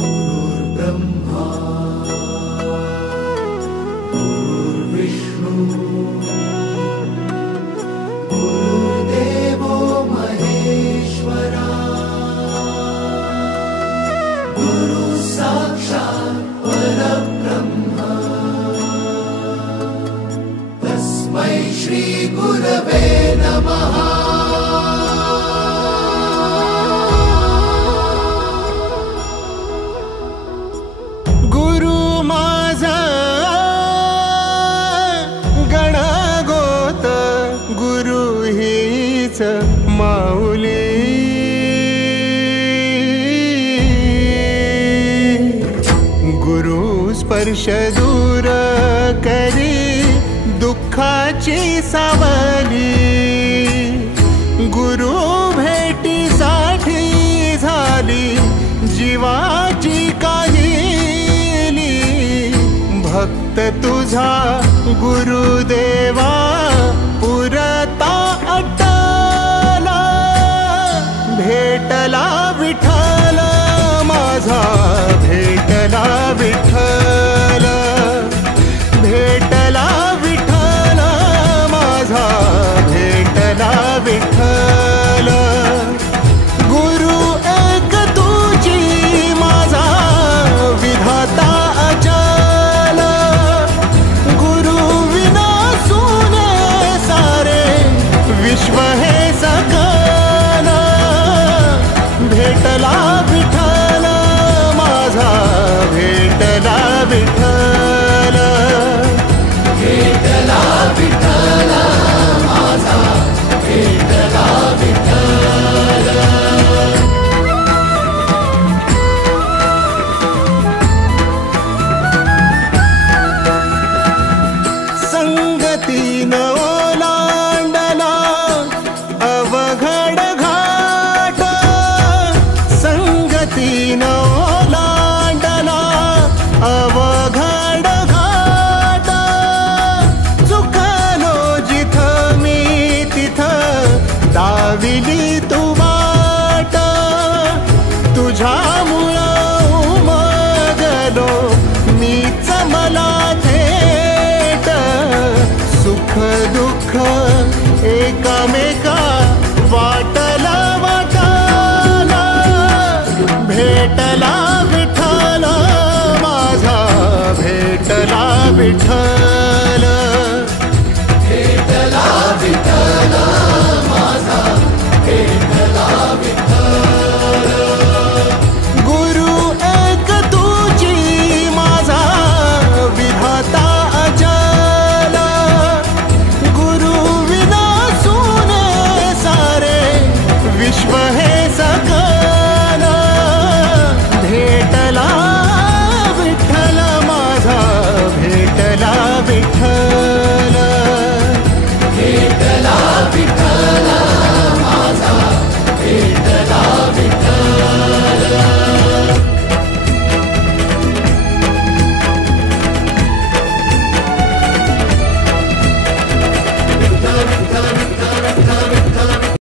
गुरुर्ब्रह्मा गुरुर्विष्णू गुरुर्देवो महेश्वरा गुरु साक्षात् परब्रह्म तस्मै श्री गुरवे नमः। माऊली गुरु स्पर्श दूर करी दुःखाची सावली गुरु भेटीसाठी झाली जीवाची काहिली भक्त तुझा गुरुदेवा पुरता भेटला विठ्ठल माझा भेटला विठ्ठल भेटला विठ्ठल माझा भेटला विठ्ठल गुरु एक तुझी माझा विधाता अचल गुरु विना सुने सारे विश्व हे सकल भेटला विठ्ठल माझा भेटला विठ्ठल भेटला विठ्ठल माझा भेटला विठ्ठल। संगतीन ओलांडला अवघड घाट संगतीन ओलांडला अवघड घाट चुकलो जिथं मी तिथं दाविली तू